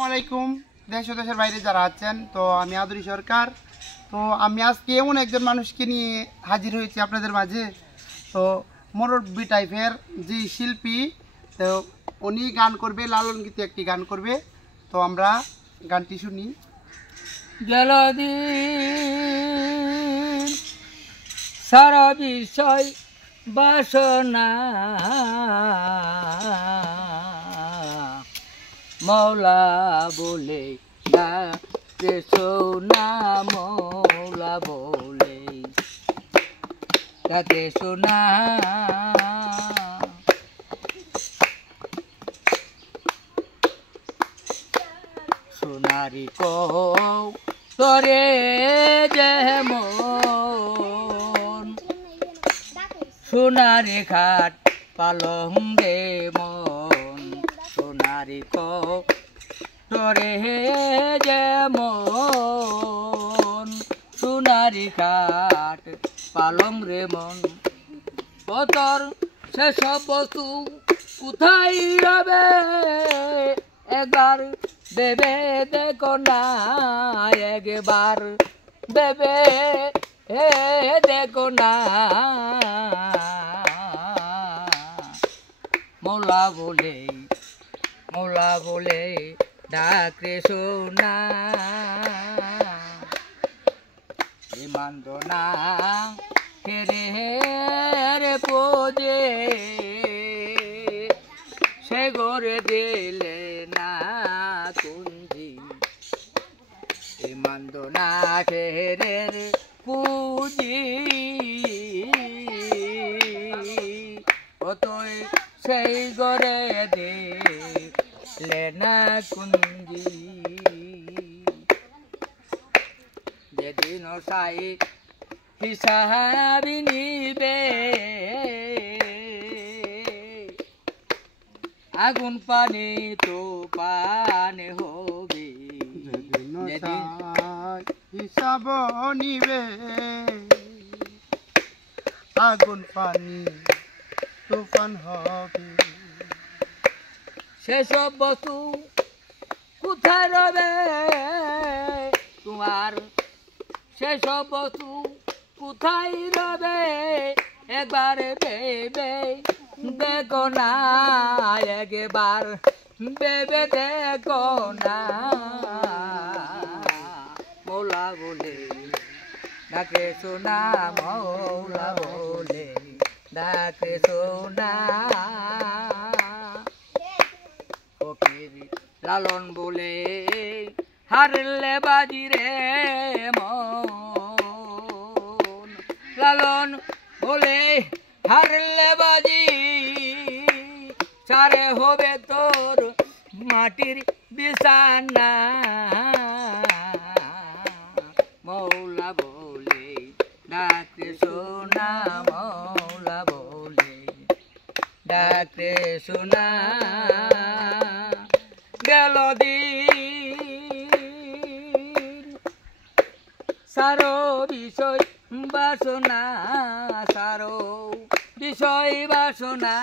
আসসালামাইকুম দেশ ও দেশের বাইরে যারা আছেন, তো আমি আদুরি সরকার। তো আমি আজকে এমন একজন মানুষকে নিয়ে হাজির হয়েছি আপনাদের মাঝে। তো মুরব্বি টাইপের যে শিল্পী, তো উনি গান করবে, লালন গীতি একটি গান করবে। তো আমরা গানটি শুনি। জলদিন সারা বিষয় বাসনা মৌলা বলে ডাকে সোনা, মৌলা বলে ডাকে সোনা। সোনারি তরে যেমন সোনারি খাট পালং রে মন, সোনারি তরে যেমন সোনারি খাট পালং রে মন। তোর সেসব বস্তু কোথায় রবে, একবার দেবে দেখো না, একবার দেবে দেখো না। মৌলা বলে ডাকে সোনা, মানদ না হেরে হেরে পোজে সে গড়ে দিলে না কুঞ্জি, মানদ না হেরে পুজি অতই সেই গড়ে দিলে না কুঞ্জি। যেদিন সাই হিসাবি নিবে, আগুন পানি তো পানে হবে। যেদিন হিসাব নিবে, আগুন পানি তুফান হবে। সেসব বস্তু কোথায় রবে তোমার, সেসব বস্তু কোথায় রবে, একবার ভেবে দেখো না, একবার ভেবে দেখো না। মৌলা বলে ডাকে সোনা, মৌলা বলে ডাকে সোনা। ফকির লালন বলে হারলে বাজি রে মন, লালন বলে হারলে বাজি সারে হবে তোর মাটির বিছানা। মৌলা বলে ডাকে সোনা, মৌলা বলে ডাকে সোনা। গেল দিন সারো বিষয় বাসনা, সারো বিষয় বাসনা।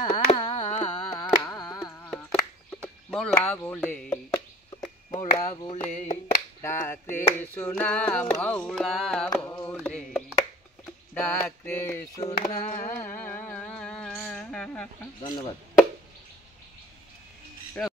মৌলা বলে ডাকে সোনা, মৌলা বলে ডাকে সোনা। ধন্যবাদ।